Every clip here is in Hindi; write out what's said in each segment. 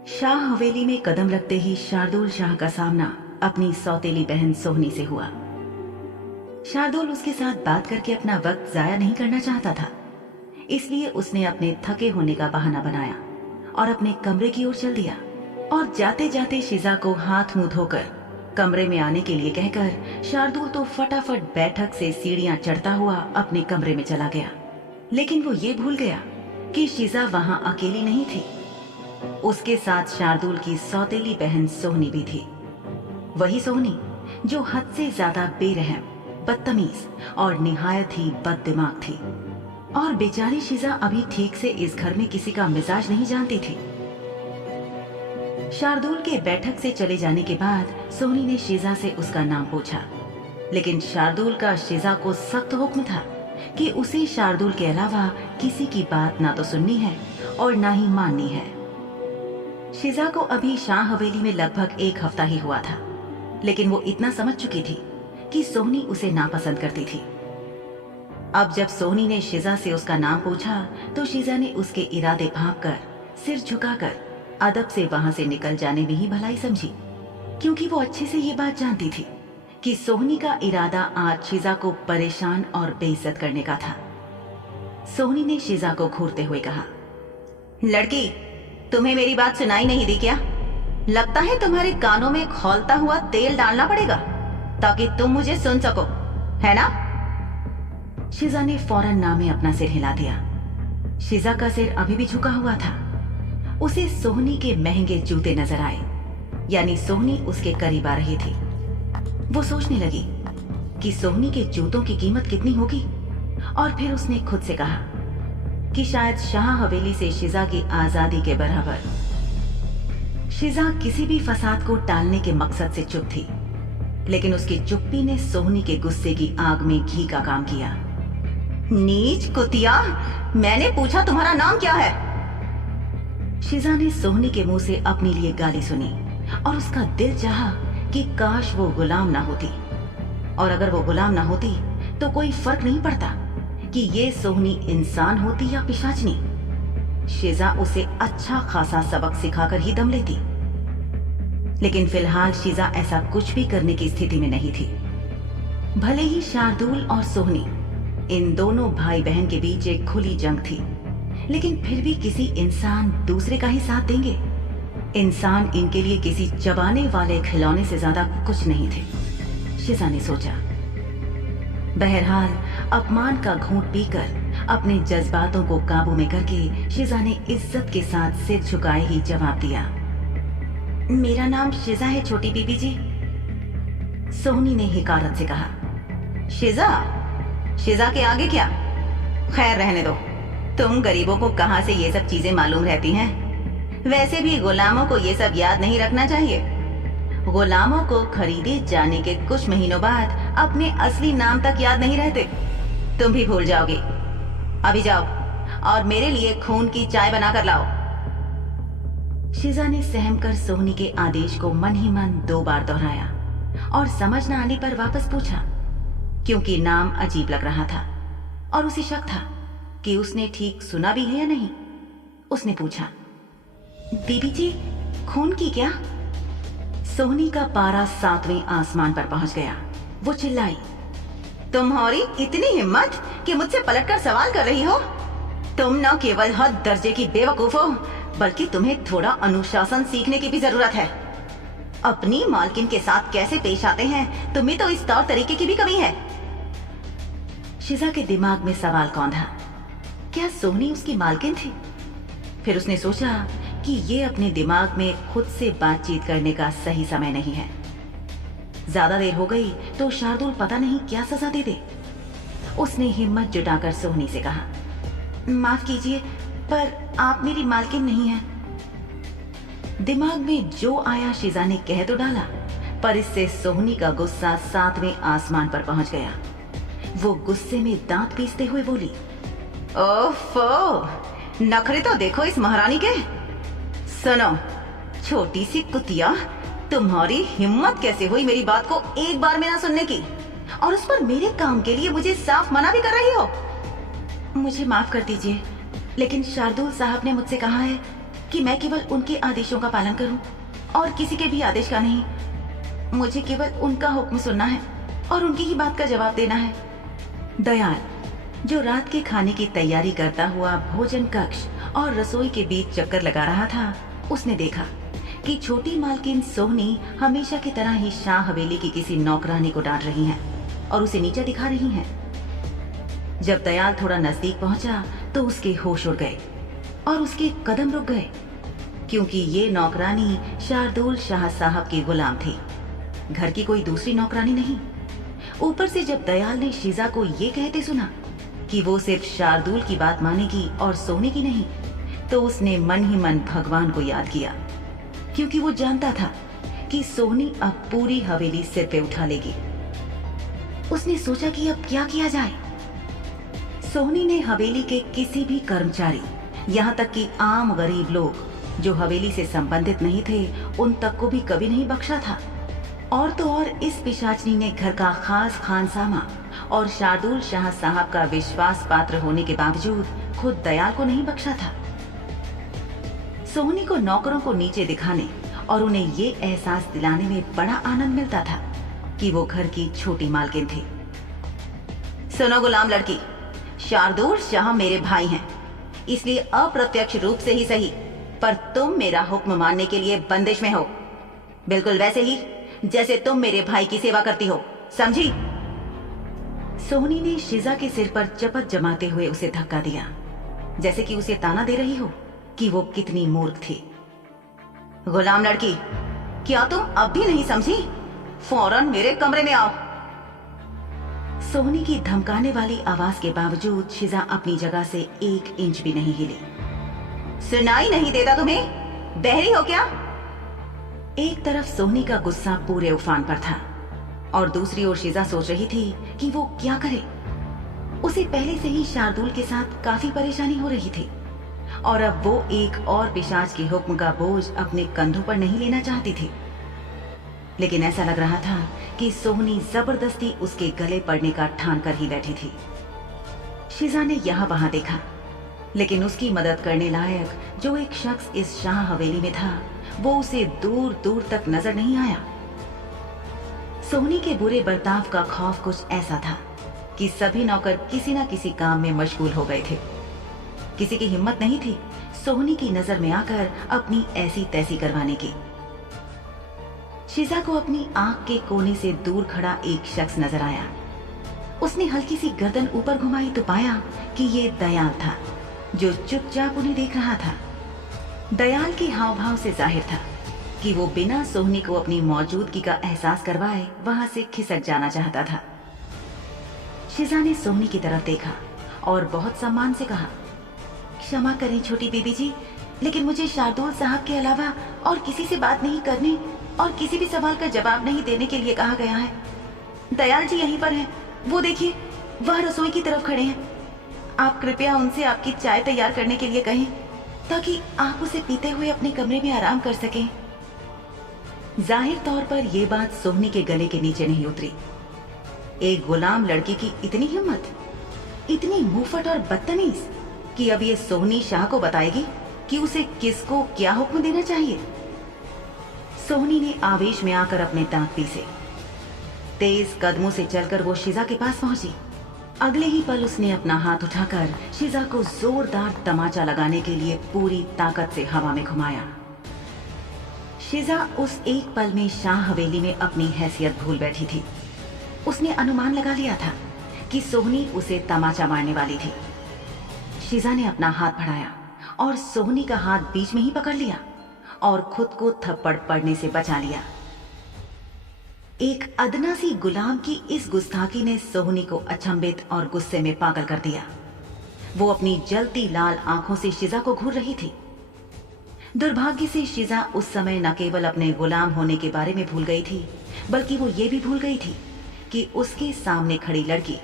शाह हवेली में कदम रखते ही शार्दुल शाह का सामना अपनी सौतेली बहन सोहनी से हुआ। शार्दुल उसके साथ बात करके अपना वक्त जाया नहीं करना चाहता था, इसलिए उसने अपने थके होने का बहाना बनाया और अपने कमरे की ओर चल दिया और जाते जाते शिजा को हाथ मुंह धोकर कमरे में आने के लिए कहकर शार्दुल तो फटाफट बैठक से सीढ़ियां चढ़ता हुआ अपने कमरे में चला गया। लेकिन वो ये भूल गया कि शिजा वहां अकेली नहीं थी, उसके साथ शार्दुल की सौतेली बहन सोहनी भी थी। वही सोहनी जो हद से ज्यादा बेरहम, बदतमीज और निहायत ही बददिमाग थी। और बेचारी शिजा अभी ठीक से इस घर में किसी का मिजाज नहीं जानती थी। शार्दुल के बैठक से चले जाने के बाद सोहनी ने शिजा से उसका नाम पूछा, लेकिन शार्दुल का शिजा को सख्त हुक्म था कि उसे शार्दुल के अलावा किसी की बात ना तो सुननी है और ना ही माननी है। शिजा को अभी शाह हवेली में लगभग 1 हफ्ता ही हुआ था, लेकिन वो इतना समझ चुकी थी कि सोहनी उसे नापसंद करती थी। अब जब सोहनी ने शिजा से उसका नाम पूछा तो शिजा ने उसके इरादे भांपकर सिर झुकाकर अदब से वहां से निकल जाने में ही भलाई समझी, क्योंकि वो अच्छे से ये बात जानती थी कि सोहनी का इरादा आज शिजा को परेशान और बेइज्जत करने का था। सोहनी ने शिजा को घूरते हुए कहा, लड़की, तुम्हें मेरी बात सुनाई नहीं दी क्या? लगता है तुम्हारे कानों में खौलता हुआ तेल डालना पड़ेगा ताकि तुम मुझे सुन सको, है ना? शिजा ने फौरन ना में अपना सिर हिला दिया। शिजा का सिर अभी भी झुका हुआ था। उसे सोहनी के महंगे जूते नजर आए, यानी सोहनी उसके करीब आ रही थी। वो सोचने लगी कि सोहनी के जूतों की कीमत कितनी होगी, और फिर उसने खुद से कहा कि शायद शाह हवेली से शिजा की आजादी के बराबर। शिजा किसी भी फसाद को टालने के मकसद से चुप थी, लेकिन उसकी चुप्पी ने सोहनी के गुस्से की आग में घी का काम किया। नीच कुतिया, मैंने पूछा तुम्हारा नाम क्या है? शिजा ने सोहनी के मुंह से अपने लिए गाली सुनी और उसका दिल चाहा कि काश वो गुलाम ना होती, और अगर वो गुलाम ना होती तो कोई फर्क नहीं पड़ता कि ये सोहनी इंसान होती या पिशाचनी। शिजा उसे अच्छा खासा सबक सिखाकर ही दम लेती, लेकिन फिलहाल शिजा ऐसा कुछ भी करने की स्थिति में नहीं थी। भले ही शार्दुल और सोहनी, इन दोनों भाई बहन के बीच एक खुली जंग थी, लेकिन फिर भी किसी इंसान दूसरे का ही साथ देंगे। इंसान इनके लिए किसी चबाने वाले खिलौने से ज्यादा कुछ नहीं थे, शिजा ने सोचा। बहरहाल अपमान का घूंट पीकर अपने जज्बातों को काबू में करके शिजा ने इज्जत के साथ सिर झुकाए ही जवाब दिया, मेरा नाम शिजा है छोटी बीबी जी। सोहनी ने हिकारत से कहा, शिजा? शिजा के आगे क्या? खैर रहने दो, तुम गरीबों को कहां से ये सब चीजें मालूम रहती हैं? वैसे भी गुलामों को ये सब याद नहीं रखना चाहिए। गुलामों को खरीदे जाने के कुछ महीनों बाद अपने असली नाम तक याद नहीं रहते। तुम भी भूल जाओगे। अभी जाओ और मेरे लिए खून की चाय बनाकर लाओ। शिजा ने सहमकर सोहनी के आदेश को मन ही मन 2 बार दोहराया और समझ न आने पर वापस पूछा, क्योंकि नाम अजीब लग रहा था और उसे शक था कि उसने ठीक सुना भी है या नहीं। उसने पूछा, बीबी जी, खून की क्या? सोहनी का पारा 7वें आसमान पर पहुंच गया। वो चिल्लाई, तुम्हारी इतनी हिम्मत कि मुझसे पलटकर सवाल कर रही हो? तुम न केवल हद दर्जे की बेवकूफ हो, बल्कि तुम्हें थोड़ा अनुशासन सीखने की भी जरूरत है। अपनी मालकिन के साथ कैसे पेश आते हैं, तुम्हें तो इस तौर तरीके की भी कमी है। शिजा के दिमाग में सवाल कौंधा, क्या सोहनी उसकी मालकिन थी? फिर उसने सोचा कि ये अपने दिमाग में खुद से बातचीत करने का सही समय नहीं है। ज्यादा देर हो गई तो शार्दुल पता नहीं क्या सजा दे दे। उसने हिम्मत जुटाकर सोहनी से कहा, माफ कीजिए, पर आप मेरी मालकिन नहीं हैं। दिमाग में जो आया शिजा ने कह तो डाला, पर इससे सोहनी का गुस्सा 7वें आसमान पर पहुंच गया। वो गुस्से में दांत पीसते हुए बोली, ओफो, नखरे तो देखो इस महारानी के। सुनो छोटी सी कुतिया, तुम्हारी हिम्मत कैसे हुई मेरी बात को एक बार में ना सुनने की, और उस पर मेरे काम के लिए मुझे साफ मना भी कर रही हो। मुझे माफ कर दीजिए, लेकिन शार्दुल साहब ने मुझसे कहा है कि मैं केवल उनके आदेशों का पालन करूं और किसी के भी आदेश का नहीं। मुझे केवल उनका हुक्म सुनना है और उनकी ही बात का जवाब देना है। दयाल, जो रात के खाने की तैयारी करता हुआ भोजन कक्ष और रसोई के बीच चक्कर लगा रहा था, उसने देखा कि छोटी मालकिन सोहनी हमेशा की तरह ही शाह हवेली की किसी नौकरानी को डांट रही हैं और उसे नीचा दिखा रही हैं। जब दयाल थोड़ा नजदीक पहुंचा तो उसके होश उड़ गए और उसके कदम रुक गए, क्योंकि ये नौकरानी शार्दुल शाह साहब की गुलाम थी, घर की कोई दूसरी नौकरानी नहीं। ऊपर से जब दयाल ने शीजा को ये कहते सुना कि वो सिर्फ शार्दुल की बात मानेगी और सोने की नहीं, तो उसने मन ही मन भगवान को याद किया, क्योंकि वो जानता था कि सोहनी अब पूरी हवेली सिर पे उठा लेगी। उसने सोचा कि अब क्या किया जाए। सोहनी ने हवेली के किसी भी कर्मचारी, यहाँ तक कि आम गरीब लोग जो हवेली से संबंधित नहीं थे, उन तक को भी कभी नहीं बख्शा था। और तो और इस पिशाचनी ने घर का खास खानसामा और शार्दुल शाह साहब का विश्वास पात्र होने के बावजूद खुद दयाल को नहीं बख्शा था। सोहनी को नौकरों को नीचे दिखाने और उन्हें ये एहसास दिलाने में बड़ा आनंद मिलता था कि वो घर की छोटी मालकिन थी। सुनो गुलाम लड़की, शार्दुल शाह मेरे भाई हैं, इसलिए अप्रत्यक्ष रूप से ही सही, पर तुम मेरा हुक्म मानने के लिए बंदिश में हो, बिल्कुल वैसे ही जैसे तुम मेरे भाई की सेवा करती हो, समझी? सोहनी ने शीजा के सिर पर चपत जमाते हुए उसे धक्का दिया, जैसे कि उसे ताना दे रही हो कि वो कितनी मूर्ख थी। गुलाम लड़की, क्या तुम अब भी नहीं समझी? फौरन मेरे कमरे में आओ। सोहनी की धमकाने वाली आवाज के बावजूद शीजा अपनी जगह से 1 इंच भी नहीं हिली। सुनाई नहीं देता तुम्हें? बहरी हो क्या? एक तरफ सोहनी का गुस्सा पूरे उफान पर था और दूसरी ओर शीजा सोच रही थी कि वो क्या करे। उसे पहले से ही शार्दुल के साथ काफी परेशानी हो रही थी और अब वो एक और पिशाच के हुक्म का बोझ अपने कंधों पर नहीं लेना चाहती थी। लेकिन ऐसा लग रहा था कि सोहनी जबरदस्ती उसके गले पड़ने का ठान कर ही बैठी थी। शीजा ने यहाँ वहां देखा, लेकिन उसकी मदद करने लायक जो एक शख्स इस शाह हवेली में था, वो उसे दूर दूर तक नजर नहीं आया। सोहनी के बुरे बर्ताव का खौफ कुछ ऐसा था कि सभी नौकर किसी न किसी काम में मशगूल हो गए थे। किसी की हिम्मत नहीं थी सोहनी की नजर में आकर अपनी ऐसी तैसी करवाने की। शीजा को अपनी आंख के कोने से दूर खड़ा एक शख्स नजर आया। उसने हल्की सी गर्दन ऊपर घुमाई तो पाया कि ये दयाल था, जो चुपचाप उन्हें देख रहा था। दयाल के हाव भाव से जाहिर था कि वो बिना सोहनी को अपनी मौजूदगी का एहसास करवाए वहां से खिसक जाना चाहता था। शीजा ने सोहनी की तरफ देखा और बहुत सम्मान से कहा, क्षमा करें छोटी बीबी जी, लेकिन मुझे शार्दुल साहब के अलावा और किसी से बात नहीं करने और किसी भी सवाल का जवाब नहीं देने के लिए कहा गया है। दयाल जी यहीं पर हैं, वो देखिए वह रसोई की तरफ खड़े हैं। आप कृपया उनसे आपकी चाय तैयार करने के लिए कहें ताकि आप उसे पीते हुए अपने कमरे में आराम कर सकें। जाहिर तौर पर यह बात सोहनी के गले के नीचे नहीं उतरी। एक गुलाम लड़की की इतनी हिम्मत, इतनी मुंहफट और बदतमीज कि अब ये सोहनी शाह को बताएगी कि उसे किसको क्या हुक्म देना चाहिए। सोहनी ने आवेश में आकर अपने दांत पीसे। तेज कदमों से चलकर वो शीजा के पास पहुंची। अगले ही पल उसने अपना हाथ उठाकर शीजा को जोरदार तमाचा लगाने के लिए पूरी ताकत से हवा में घुमाया। शीजा उस एक पल में शाह हवेली में अपनी हैसियत भूल बैठी थी। उसने अनुमान लगा लिया था कि सोहनी उसे तमाचा मारने वाली थी। शीजा ने अपना हाथ बढ़ाया और सोहनी का हाथ बीच में ही पकड़ लिया और खुद को थप्पड़ पड़ने से बचा लिया। एक अदना सी गुलाम की इस गुस्ताखी ने सोहनी को अचंभित और गुस्से में पागल कर दिया। वो अपनी जलती लाल आंखों से शीजा को घूर रही थी। दुर्भाग्य से शीजा उस समय न केवल अपने गुलाम होने के बारे में भूल गई थी, बल्कि वो ये भी भूल गई थी कि उसके सामने खड़ी लड़की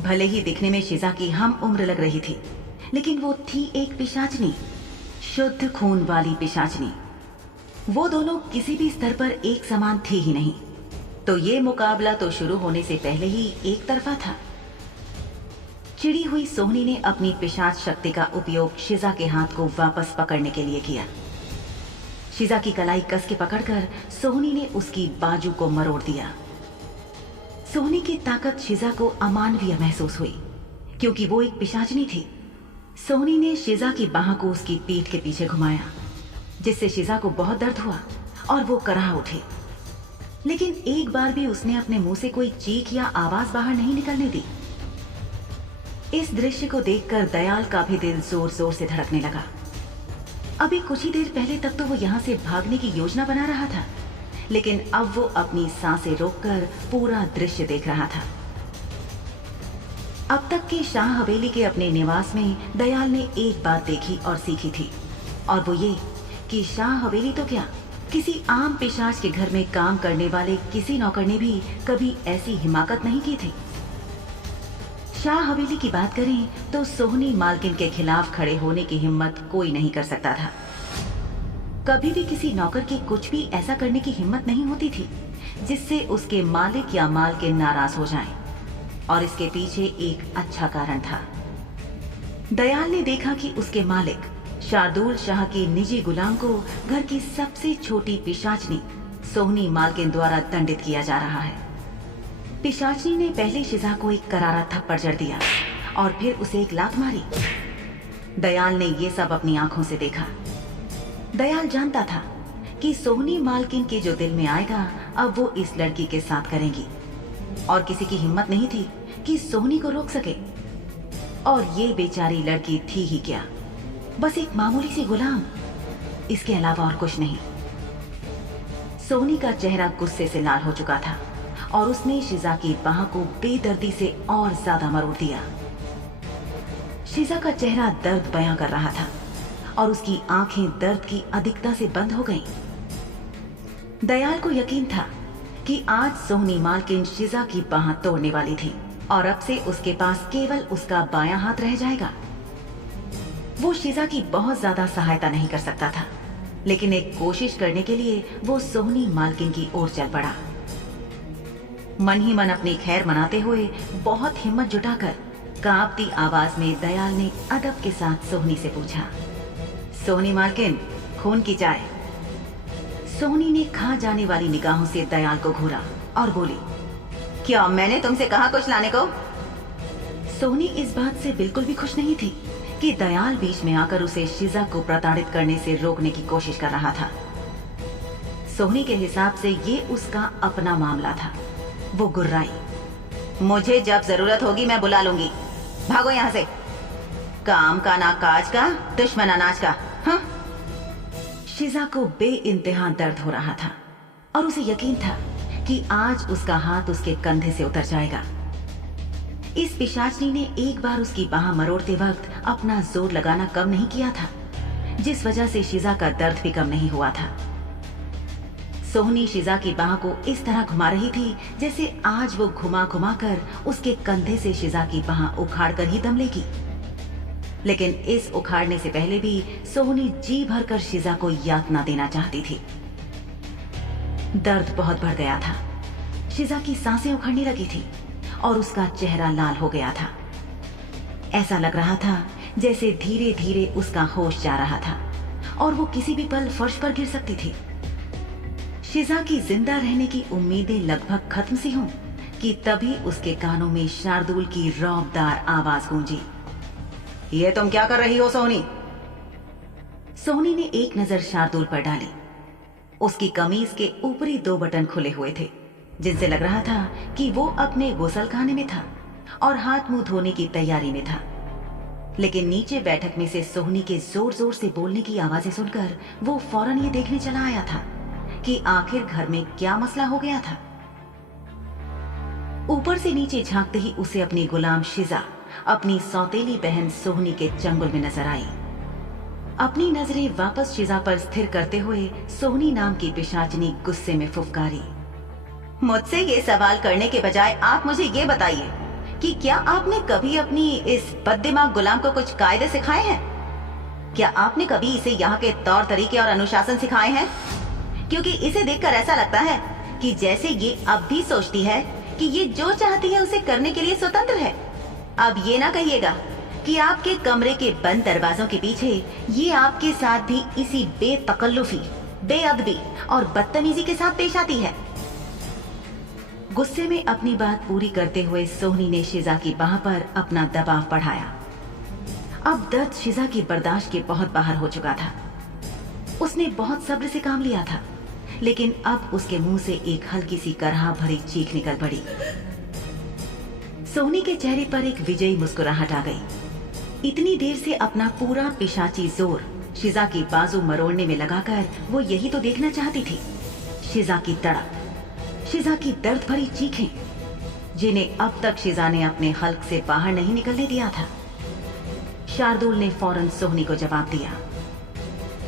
भले ही दिखने में शीजा की हम उम्र लग रही थी, लेकिन वो थी एक पिशाचनी, शुद्ध खून वाली पिशाचनी। वो दोनों किसी भी स्तर पर एक समान थे ही नहीं, तो ये मुकाबला तो शुरू होने से पहले ही एक तरफा था। चिड़ी हुई सोहनी ने अपनी पिशाच शक्ति का उपयोग शीजा के हाथ को वापस पकड़ने के लिए किया, शिजा की कलाई कस के पकड़कर सोहनी ने उसकी बाजू को मरोड़ दिया। सोहनी की ताकत शिजा को अमानवीय महसूस हुई क्योंकि वो एक पिशाचनी थी। सोहनी ने शिजा की बाह को उसकी पीठ के पीछे घुमाया, जिससे शिजा को बहुत दर्द हुआ और वो कराह उठी। लेकिन एक बार भी उसने अपने मुंह से कोई चीख या आवाज बाहर नहीं निकलने दी। इस दृश्य को देखकर दयाल का भी दिल जोर जोर से धड़कने लगा। अभी कुछ ही देर पहले तक तो वो यहाँ से भागने की योजना बना रहा था, लेकिन अब वो अपनी सांसें रोककर पूरा दृश्य देख रहा था। अब तक के शाह हवेली के अपने निवास में दयाल ने एक बात देखी और सीखी थी, और वो ये कि शाह हवेली तो क्या, किसी आम पिशाच के घर में काम करने वाले किसी नौकर ने भी कभी ऐसी हिमाकत नहीं की थी। शाह हवेली की बात करें तो सोहनी मालकिन के खिलाफ खड़े होने की हिम्मत कोई नहीं कर सकता था। कभी भी किसी नौकर की कुछ भी ऐसा करने की हिम्मत नहीं होती थी जिससे उसके मालिक या मालकिन नाराज हो जाएं, और इसके पीछे एक अच्छा कारण था। दयाल ने देखा कि उसके मालिक शार्दुल शाह के निजी गुलाम को घर की सबसे छोटी पिशाचनी सोहनी मालकिन द्वारा दंडित किया जा रहा है। पिशाचनी ने पहले शिजा को एक करारा थप्पड़ जड़ दिया और फिर उसे एक लात मारी। दयाल ने ये सब अपनी आंखों से देखा। दयाल जानता था कि सोहनी मालकिन के जो दिल में आएगा अब वो इस लड़की के साथ करेंगी, और किसी की हिम्मत नहीं थी कि सोहनी को रोक सके। और ये बेचारी लड़की थी ही क्या, बस एक मामूली सी गुलाम, इसके अलावा और कुछ नहीं। सोहनी का चेहरा गुस्से से लाल हो चुका था और उसने शिजा की बाह को बेदर्दी से और ज्यादा मरोड़ दिया। शिजा का चेहरा दर्द बयां कर रहा था और उसकी आंखें दर्द की अधिकता से बंद हो गईं। दयाल को यकीन था कि आज सोहनी मालकिन शिजा की बाह तोड़ने वाली थी और अब से उसके पास केवल उसका बायां हाथ रह जाएगा। वो शिजा की बहुत ज्यादा सहायता नहीं कर सकता था, लेकिन एक कोशिश करने के लिए वो सोहनी मालकिन की ओर चल पड़ा। मन ही मन अपनी खैर मनाते हुए बहुत हिम्मत जुटाकर कांपती आवाज में दयाल ने अदब के साथ सोहनी से पूछा, सोहनी मालकिन, खून की चाय। सोहनी ने खा जाने वाली निगाहों से दयाल को घूरा और बोली, क्या मैंने तुमसे कहा कुछ लाने को? सोहनी इस बात से बिल्कुल भी खुश नहीं थी कि दयाल बीच में आकर उसे शिजा को प्रताड़ित करने से रोकने की कोशिश कर रहा था। सोहनी के हिसाब से ये उसका अपना मामला था। वो गुर्राई, मुझे जब जरूरत होगी मैं बुला लूंगी, भागो यहाँ से। काम का ना काज का, दुश्मन अनाज का। हाँ? शिजा को बेइंतहा दर्द हो रहा था और उसे यकीन था कि आज उसका हाथ उसके कंधे से उतर जाएगा। इस पिशाचनी ने एक बार उसकी बाह मरोड़ते वक्त अपना जोर लगाना कम नहीं किया था, जिस वजह से शिजा का दर्द भी कम नहीं हुआ था। सोहनी शिजा की बाह को इस तरह घुमा रही थी जैसे आज वो घुमा घुमा कर उसके कंधे से शिजा की बाह उखाड़ कर ही दम लेगी। लेकिन इस उखाड़ने से पहले भी सोहनी जी भरकर शिजा को यातना देना चाहती थी। दर्द बहुत बढ़ गया था। शिजा की सांसें उखड़ने लगी थी और उसका चेहरा लाल हो गया था। ऐसा लग रहा था जैसे धीरे धीरे उसका होश जा रहा था और वो किसी भी पल फर्श पर गिर सकती थी। शिजा की जिंदा रहने की उम्मीदें लगभग खत्म सी हों कि तभी उसके कानों में शार्दुल की रौबदार आवाज गूंजी, ये तुम क्या कर रही हो सोहनी? सोहनी ने एक नजर शार्दुल पर डाली। उसकी कमीज के ऊपरी 2 बटन खुले हुए थे, जिनसे लग रहा था कि वो अपने गुसलखाने में था और हाथ मुंह धोने की तैयारी में था। लेकिन नीचे बैठक में से सोहनी के जोर जोर से बोलने की आवाजें सुनकर वो फौरन ये देखने चला आया था कि आखिर घर में क्या मसला हो गया था। ऊपर से नीचे झांकते ही उसे अपनी गुलाम शिजा अपनी सौतेली बहन सोहनी के चंगुल में नजर आई। अपनी नजरें वापस शिजा पर स्थिर करते हुए सोहनी नाम की पिशाचनी गुस्से में फुफकारी, मुझसे ये सवाल करने के बजाय आप मुझे ये बताइए कि क्या आपने कभी अपनी इस बददिमाग गुलाम को कुछ कायदे सिखाए हैं? क्या आपने कभी इसे यहाँ के तौर तरीके और अनुशासन सिखाए हैं? क्योंकि इसे देखकर ऐसा लगता है कि जैसे ये अब भी सोचती है कि ये जो चाहती है उसे करने के लिए स्वतंत्र है। अब ये ना कहिएगा कि आपके कमरे के बंद दरवाजों के पीछे ये आपके साथ भी इसी बेतकल्लुफी बेअदबी और बदतमीजी के साथ पेश आती है। गुस्से में अपनी बात पूरी करते हुए सोहनी ने शिजा की बाह पर अपना दबाव बढ़ाया। अब दर्द शिजा की बर्दाश्त के बहुत बाहर हो चुका था। उसने बहुत सब्र से काम लिया था, लेकिन अब उसके मुंह से एक हल्की सी करहा भरी चीख निकल पड़ी। सोहनी के चेहरे पर एक विजयी मुस्कुराहट आ गई। इतनी देर से अपना पूरा पिशाची जोर शिजा की बाजू मरोड़ने में लगाकर वो यही तो देखना चाहती थी। शिजा की तड़प, शिजा की दर्द भरी चीखें, जिन्हें अब तक शिजा ने अपने हल्क से बाहर नहीं निकलने दिया था। शार्दुल ने फौरन सोहनी को जवाब दिया,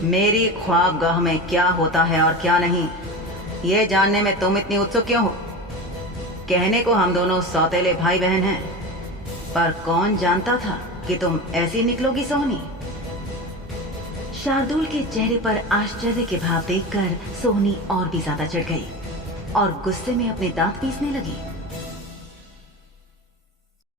मेरी ख्वाबगाह में क्या होता है और क्या नहीं, ये जानने में तुम इतनी उत्सुक क्यों हो? कहने को हम दोनों सौतेले भाई बहन हैं, पर कौन जानता था कि तुम ऐसी निकलोगी सोहनी? शार्दुल के चेहरे पर आश्चर्य के भाव देखकर सोहनी और भी ज्यादा चिढ़ गई और गुस्से में अपने दांत पीसने लगी।